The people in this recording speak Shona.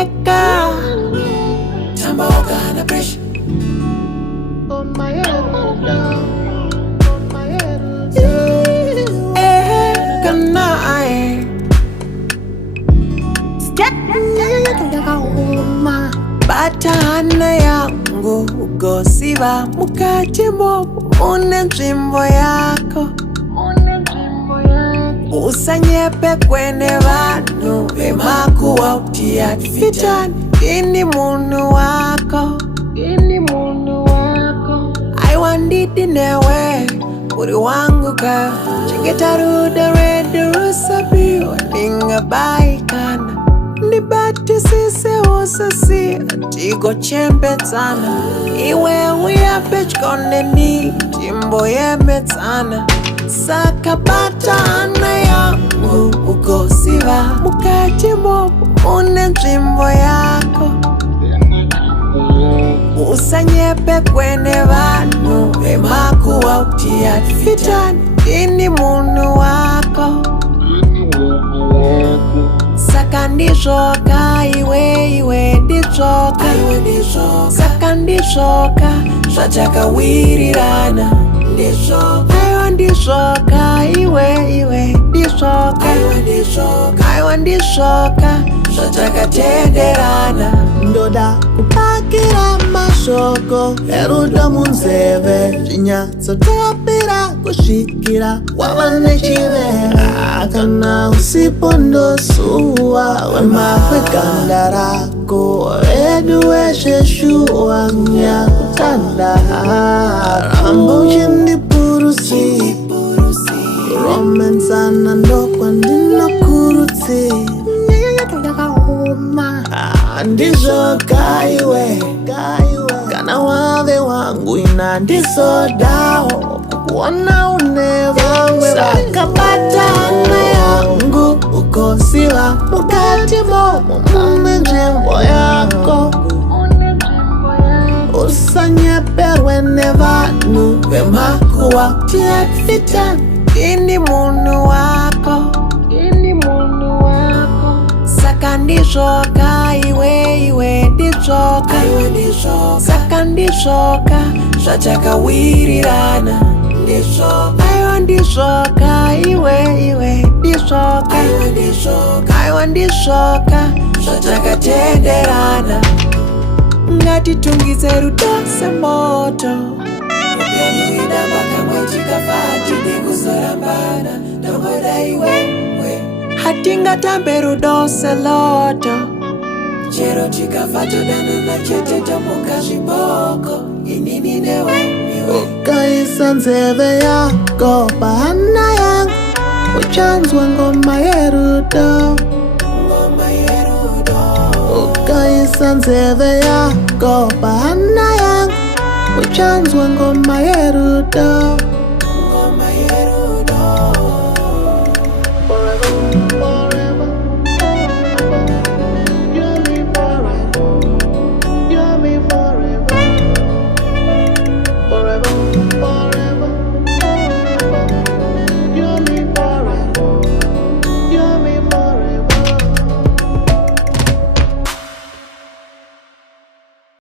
Eka Tamba oga na pressure On my head, on my head. Kana ae Batana yangu ugosiba mukatimo mune nzvimbo yako usanyepe kwene vanhu vemakuwa utia fitani ini munhu wako aiwandidi newe uri wangu ka chengeta rudo redu rusabiwa ningabaikana ndibatisise usasi tigochembetsana iwe uyapechkoneni timbo yemetsana saka batana yangu ugosiva mukati momo mune nzvimbo yako usanyepe kwene vanhu vemakuwa utia fitani ini munhu wako saka ndizvoka iwe ndizvoka saka ndizvoka zvatakawirirana aiwa ndizvoka iwe ndizvoka aiwa ndizvoka zvatakatenderana Ndoda kupakira mashoko erudo munzeve zvinyatsotapira kusvikira wava nechivera kana usipo ndosuwa wemahwe ganda rako vedu wezveshuwa nyakutanda rambo uchindipurusi kuromenzana ndokwandinokurutsi ndizvoka iwe kana wave wangu ina ndizodawo kukuona une vamwe saka batana yangu ugosiva mukati momo mune nzvimbo yako usanyeperwe nevanhu vemakuwa tiafitani ini munhu wako saka ndizvoka iwe ndizvoka saka ndizvoka zvatakawirirana aiwa ndizvoka iwe ndizvoka aiwa ndizvoka zvatakatenderana ngatitungise rudo semoto upenyu idamba kamwe chikafati ndikuzorambana ndogoda iwewe hatingatambe rudo seloto chero chikafa todanana chete tomuka zviboko inini newe iwe ukaisa nzeve yako pahana yangu uchanzwa ngoma yerudo ukaisa nzeve yako pahana yangu uchanzwa ngoma yerudo